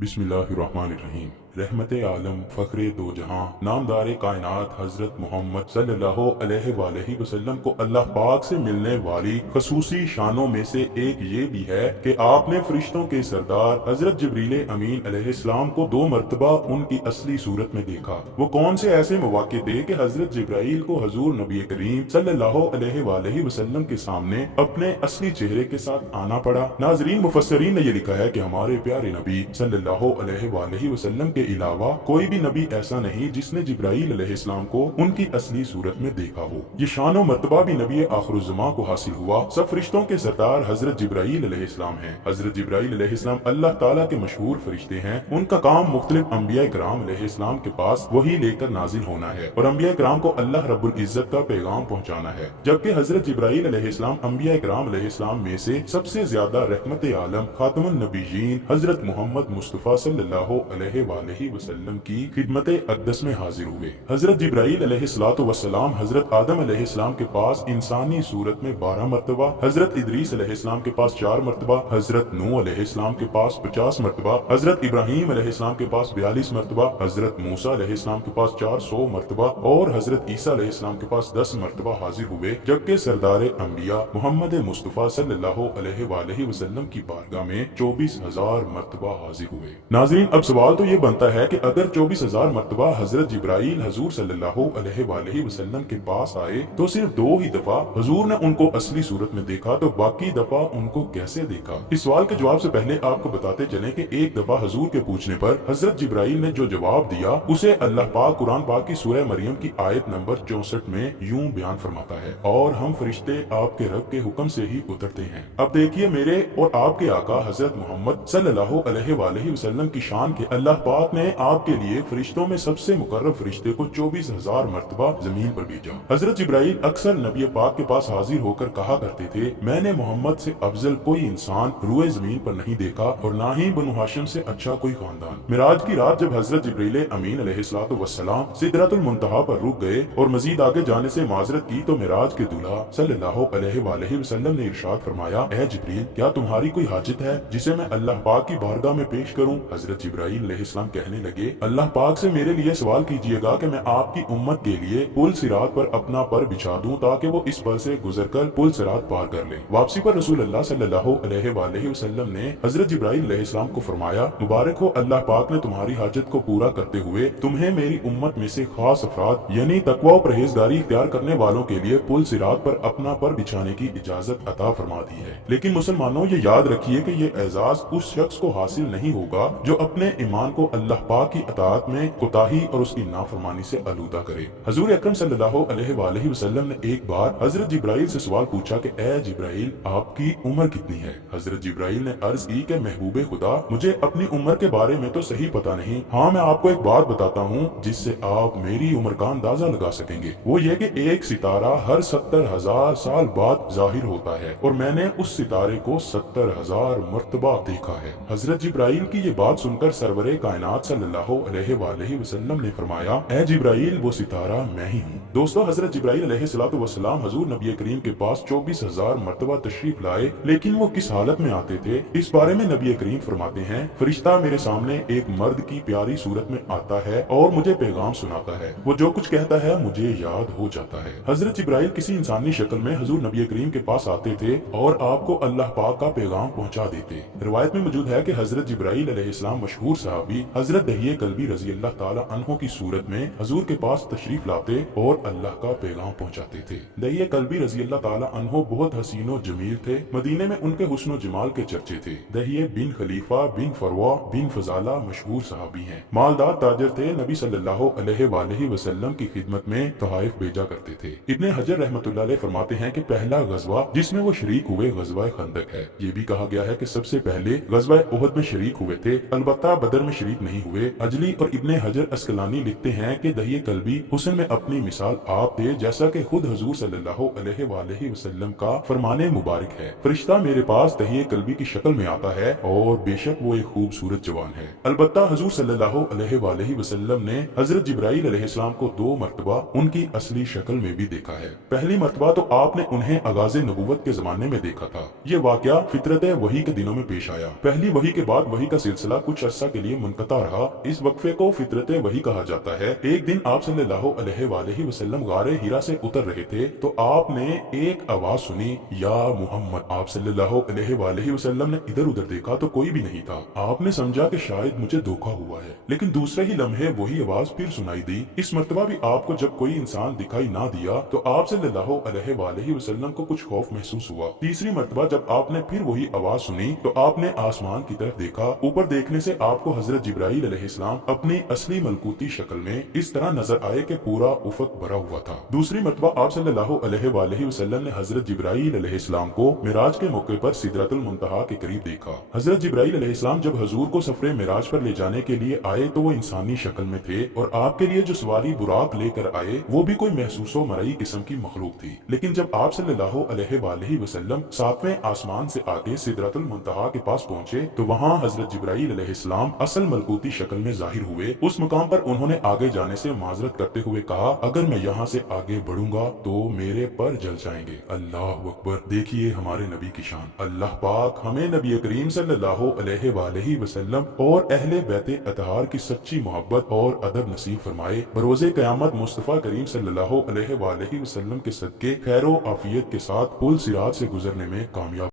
बिस्मिल्लाहिर्रहमानिर्रहीम। रहमत आलम फ़ख्रे दो जहां नामदार कायनात हजरत मोहम्मद सल्लल्लाहु अलैहि वसल्लम को अल्लाह पाक से मिलने वाली खसूसी शानों में से एक ये भी है कि आपने फरिश्तों के सरदार हजरत जिब्रील अमीन अलैहिस्सलाम को 2 मरतबा उनकी असली सूरत में देखा। वो कौन से ऐसे मौके थे कि हजरत जिब्राइल को हजूर नबी करीम सल्लल्लाहु अलैहि वसल्लम के सामने अपने असली चेहरे के साथ आना पड़ा। नाजरीन, मुफस्सरीन ने ये लिखा है कि हमारे प्यारे नबी सल्लल्लाहु अलैहि वसल्लम के अलावा कोई भी नबी ऐसा नहीं जिसने जिब्राइल अलैहिस्सलाम को उनकी असली सूरत में देखा हो। ये शान और मर्तबा भी नबी आखिरुज़्ज़मा को हासिल हुआ। सब फरिश्तों के सरदार हजरत जिब्राइल अलैहिस्सलाम हैं। हजरत जिब्राइल अलैहिस्सलाम अल्लाह ताला के मशहूर फरिश्ते हैं। उनका काम मुख्तलिफ अंबिया किराम अलैहिस्सलाम के पास वही लेकर नाजिल होना है और अंबिया किराम को अल्लाह रब्बुल इज्जत का पैगाम पहुंचाना है, जबकि हजरत जिब्राइल अलैहिस्सलाम अंबिया किराम अलैहिस्सलाम में से सबसे ज्यादा रहमत आलम खातमुन नबीयीन हजरत मोहम्मद मुस्तफा सल्लल्लाहु अलैहि वसल्लम की खिदमत अक़दस में हाजिर हुए। हजरत जिब्राइल अलैहिस्सलातु वस्सलाम हजरत आदम अलैहिस्सलाम के पास इंसानी सूरत में 12 मरतबा, हजरत इदरीस अलैहिस्सलाम के पास 4 मरतबा, हजरत नूह अलैहिस्सलाम के पास 50 मरतबा, हजरत इब्राहीम अलैहिस्सलाम के पास 42 मरतबा, हजरत मूसा अलैहिस्सलाम के पास 400 मरतबा और हजरत ईसा अलैहिस्सलाम के पास 10 मरतबा हाजिर हुए, जबकि सरदार अंबिया मोहम्मद मुस्तफा सल्लल्लाहु अलैहि वसल्लम की बारगाह में 24,000 मरतबा हाजिर हुए। नाज़रीन, अब सवाल तो ये बनता है कि अगर 24,000 मरतबा हजरत जिब्राइल हजूर सल्लल्लाहु अलैहि वसल्लम के पास आए तो सिर्फ 2 ही दफा हजूर ने उनको असली सूरत में देखा, तो बाकी दफा उनको कैसे देखा? इस सवाल के जवाब से पहले आपको बताते चले कि एक दफा हजूर के पूछने पर हजरत जिब्राइल ने जो जवाब दिया उसे अल्लाह पाक कुरान पाक की सूरह मरियम की आयत नंबर 64 में यूं बयान फरमाता है, और हम फरिश्ते आपके रब के हुक्म से ही उतरते हैं। अब देखिए, मेरे और आपके आका हजरत मोहम्मद सल्लल्लाहु अलैहि वसल्लम की शान के अल्लाह पाक ने आपके लिए फरिश्तों में सबसे मुकर्रम फरिश्ते को 24,000 मरतबा जमीन पर भेजा। हजरत जिब्राइल अक्सर नबी पाक के पास हाजिर होकर कहा करते थे, मैंने मोहम्मद से अफजल कोई इंसान रुए जमीन पर नहीं देखा और ना ही बनु हाशिम से अच्छा कोई खानदान। मिराज की रात जब हजरत जिब्रील अमीन अलैहिस्सलातु वस्सलाम सिदरतुल मुंतहा पर रुक गए और मजीद आगे जाने से माजरत की, तो मिराज के दूल्हा सल्लल्लाहु अलैहि वसल्लम ने इरशाद फरमाया, ए जिब्रील, क्या तुम्हारी कोई हाजत है जिसे मैं अल्लाह पाक की बारगाह में पेश करूं? हजरत जिब्राइल अलैहिस्सलाम कहने लगे, अल्लाह पाक से मेरे लिए सवाल कीजिएगा कि मैं आपकी उम्मत के लिए पुल सिरात पर अपना पर बिछा दूं ताकि वो इस पर से गुजरकर पुल सिरात पार कर ले। वापसी पर रसूल अल्लाह सल्लल्लाहु अलैहि वसल्लम ने हजरत जिब्राइल अलैहिस्सलाम को फरमाया, मुबारक हो, अल्लाह पाक ने तुम्हारी हाजत को पूरा करते हुए तुम्हें मेरी उम्मत में से खास अफराद यानी तकवा और परहेजगारी इख्तियार करने वालों के लिए पुल सिरात पर अपना पर बिछाने की इजाजत अता फरमा दी है। लेकिन मुसलमानों, ये याद रखिए कि ये एजाज उस शख्स को हासिल नहीं होगा जो अपने ईमान को अल्लाह पाक की अताअत में कोताही और उसकी नाफरमानी से आलूदा करे। हजूर अकरम सल्लल्लाहु अलैहि वसल्लम ने एक बार हजरत जिब्राइल से सवाल पूछा कि ए जिब्राइल, आपकी उम्र कितनी है? हजरत जिब्राइल ने अर्ज की कि महबूबे खुदा, मुझे अपनी उम्र के बारे में तो सही पता नहीं, हाँ मैं आपको एक बात बताता हूँ जिससे आप मेरी उम्र का अंदाजा लगा सकेंगे। वो ये कि एक सितारा हर 70,000 साल बाद जाहिर होता है और मैंने उस सितारे को 70,000 मरतबा देखा है। हजरत जिब्राइल की ये बात सुनकर सरवरे कायनात सल्लल्लाहु अलैहि वसल्लम ने फरमाया, ए जिब्राइल, वो सितारा मैं ही हूँ। दोस्तों, हजरत जिब्राइल अलैहिस्सलातु वस्सलाम हजूर नबी करीम के पास 24,000 मरतबा तशरीफ लाए, लेकिन वो किस हालत में आते थे इस बारे में नबी करीम फरमाते हैं, फरिश्ता मेरे सामने एक मर्द की प्यारी सूरत में आता है और मुझे पैगाम सुनाता है। वो जो कुछ कहता है मुझे याद हो जाता है। हजरत जिब्राइल किसी इंसानी शक्ल में हजूर नबी करीम के पास आते थे और आपको अल्लाह पाक का पैगाम पहुंचा देते। रिवायत में मौजूद है कि हजरत जिब्राइल अलैहिस्सलाम मशहूर सहाबी हजरत दहिये कल्बी रजी अल्लाह ताला अन्हो की सूरत में हजूर के पास तशरीफ लाते और अल्लाह का पैगाम पहुंचाते थे। दहिये कल्बी रजी अल्लाह ताला अन्हो बहुत हसीनो जमील थे। मदीने में उनके हुस्न जमाल के चर्चे थे। दहिये बिन खलीफा बिन फरवा बिन फजाला मशहूर सहाबी हैं। मालदार ताजर थे। नबी सल्लल्लाहु अलैहि वसल्लम की खिदमत में तोहाइफ भेजा करते थे। इब्ने हजर रहमतुल्लाह अलैह फरमाते हैं कि पहला गजवा जिसमें वो शरीक हुए गजवा खंदक है। ये भी कहा गया है कि सबसे पहले गजवा उहद में शरीक हुए थे, अलबत्ता बदर में शरीक नहीं हुए। अजली और इब्ने हजर अस्कलानी लिखते हैं कि दहिए कल्बी हुस्न में अपनी मिसाल आप थे, जैसा कि खुद हुजूर सल्लल्लाहु अलैहि वसल्लम का फरमाने मुबारक है, फरिश्ता मेरे पास दहिए कल्बी की शक्ल में आता है और बेशक वो एक खूबसूरत जवान है। अलबत्ता हुजूर सल्लल्लाहु अलैहि वसल्लम ने हजरत जिब्राइल अलैहिस्सलाम को 2 मरतबा उनकी असली शक्ल में भी देखा है। पहली मरतबा तो आपने उन्हें आगाज़े नबुव्वत के जमाने में देखा था। ये वाकया फितरत वही के दिनों में पेश आया। पहली वही के बाद वही का सिलसिला कुछ अरसा के लिए मुनक़ता रहा। इस वक्फे को फितरत वही कहा जाता है। एक दिन आप सल्लल्लाहु अलैहि वसल्लम गारे हिरा से उतर रहे थे तो आपने एक आवाज सुनी, या मोहम्मद। आप सल्लल्लाहु अलैहि वसल्लम ने इधर उधर देखा तो कोई भी नहीं था। आपने समझा कि शायद मुझे धोखा हुआ है, लेकिन दूसरे ही लम्हे वही आवाज फिर सुनाई दी। इस मर्तबा भी आपको जब कोई इंसान दिखाई ना दिया तो आप सल्लल्लाहु अलैहि वसल्लम को कुछ खौफ महसूस हुआ। तीसरी मर्तबा जब आपने फिर वही आवाज सुनी तो आपने आसमान की तरफ देखा। ऊपर देखने से आपको हजरत जिब्राइल अलैहिस्सलाम अपनी असली मलकूती शक्ल में इस तरह नजर आए कि पूरा उफक भरा हुआ था। दूसरी मर्तबा आप सल्लल्लाहु अलैहि वसल्लम ने हजरत जिब्राइल अलैहिस्सलाम को मिराज के मौके पर सिदरतुल मुंतहा के करीब देखा। हजरत जिब्राइल अलैहिस्सलाम जब हजूर को सफरे मिराज पर ले जाने के लिए आए तो वो इंसानी शक्ल में थे और आपके लिए जो सवारी बुराक लेकर आए वो भी कोई महसूसो मरई किस्म की मखलूक थी। लेकिन जब आप सल्लल्लाहु अलैहि वसल्लम 7वें आसमान से आगे सिदरतुल मुंतहा के पास पहुंचे तो वहां हजरत जिब्राइल अलैहिस्सलाम असल मलकूती शक्ल में जाहिर हुए। उस मुकाम पर उन्होंने आगे जाने से माजरत करते हुए कहा, अगर मैं यहाँ से आगे बढ़ूंगा तो मेरे पर जल जाएंगे। अल्लाह अकबर। देखिए हमारे नबी की शान। अल्लाह पाक हमें नबी करीम सल्लल्लाहु अलैहि वसल्लम और अहले बैते अतहार की सच्ची मोहब्बत और अदब नसीब फरमाए। बरोज़े क़यामत मुस्तफ़ा करीम सल्लल्लाहु अलैहि वसल्लम के सदके खैरो आफियत के साथ पुल सिरात से गुजरने में कामयाब